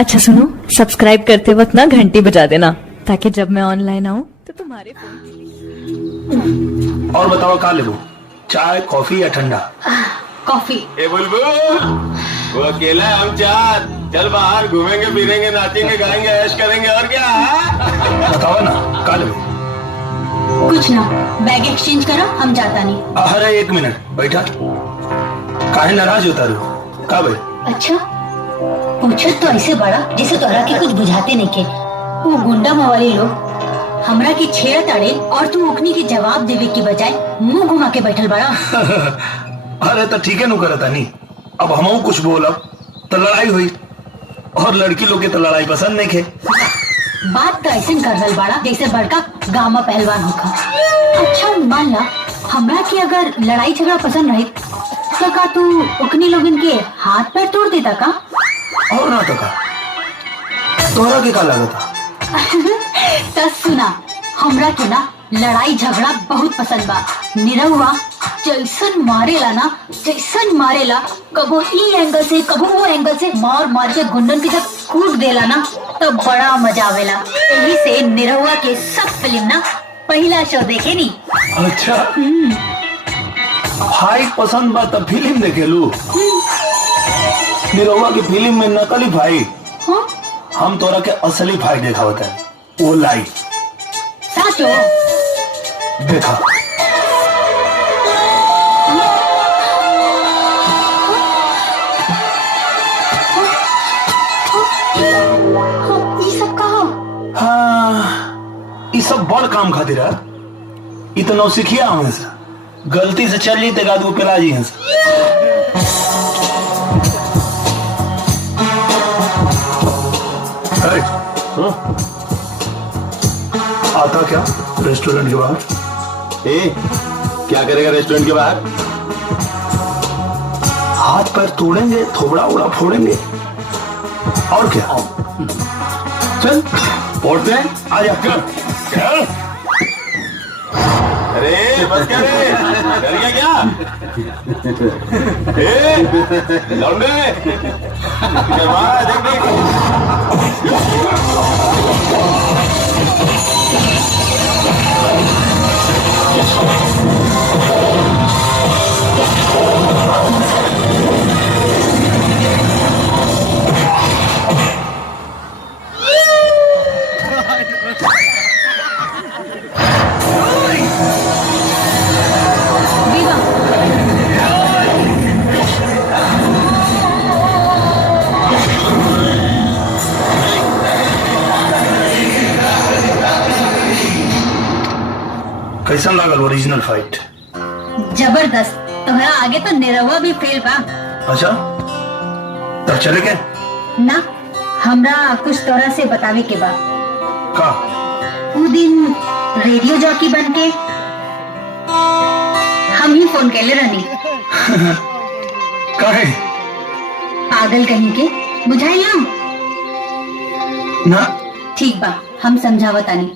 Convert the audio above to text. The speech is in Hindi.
अच्छा सुनो, सब्सक्राइब करते वक्त ना घंटी बजा देना ताकि जब मैं ऑनलाइन आऊँ तो तुम्हारे फोन की। और बताओ क्या लेबो, चाय कॉफी या ठंडा? कॉफी। ए बुलबुल, वो अकेला है, हम चार। चल बाहर घूमेंगे फिरेंगे नाचेंगे गाएंगे ऐश करेंगे और क्या है? बताओ ना क्या लेबो? कुछ ना, बैग एक्सचेंज करो, हम जाता नहीं। अरे एक मिनट बैठा, काहे नाराज होता रहो? का भाई? अच्छा, पूछत तो ऐसे बड़ा जैसे तोहरा के कुछ बुझाते नहीं के। वो गुंडा मवाली लोग हमरा के छेड़ ताड़े और तू ओकनी के जवाब देवे के बजाय मुंह घुमा के बैठल बड़ा। अरे तो ठीक है नु करता नहीं, अब हमहू कुछ बोलब तो लड़ाई हुई, और लड़की लोग के तो लड़ाई पसंद नहीं खे। बात तो ऐसे कर रहल बड़ा जैसे बड़का गामा पहलवान होगा। अच्छा मान ला हमरा के अगर लड़ाई झगड़ा पसंद रही तो का तू ओकनी लोगन के हाथ पैर तोड़ देता का? और ना तो का तोहरा के का लगता? तो सुना, हमरा के ना लड़ाई झगड़ा बहुत पसंद बा। निरहुआ जैसन मारेला कबो ई एंगल से कबो वो एंगल से मार मार के गुंडन के जब कूद देला ना तो बड़ा मजा आवेला। यही से निरहुआ के सब फिल्म ना पहला शो देखे नी। अच्छा फाइट पसंद बा तब फिल्म देखे लू? निरहुआ की फिल्म में नकली फाइट, हाँ? हम तोरा के असली फाइट देखा होता है, वो लाइव साचो देखा। ये सब कहा? हाँ, ये सब बड़ काम खातिर है। इतना सीखिया हमें से, गलती से चल ली तो आदमी पिला जी हैं। आता क्या रेस्टोरेंट के बाहर? ए, क्या करेगा रेस्टोरेंट के बाहर? हाथ पैर तोड़ेंगे, थोबड़ा उड़ा फोड़ेंगे और क्या। चल फोड़ते हैं, आ जा कर। अरे बस क्या रे, डर गया क्या? ए, लौंडे, देख देख। कैसा लागल ओरिजिनल फाइट? जबरदस्त। तुम्हारा आगे तो निरहुआ भी फेल बा। अच्छा तब चले के ना, हमरा कुछ तोरा से बतावे के बा। का? वो दिन रेडियो जॉकी बन के हम ही फोन कैले रहनी। काहे? पागल कहीं के बुझाइया ना ठीक बा, हम समझावतानी।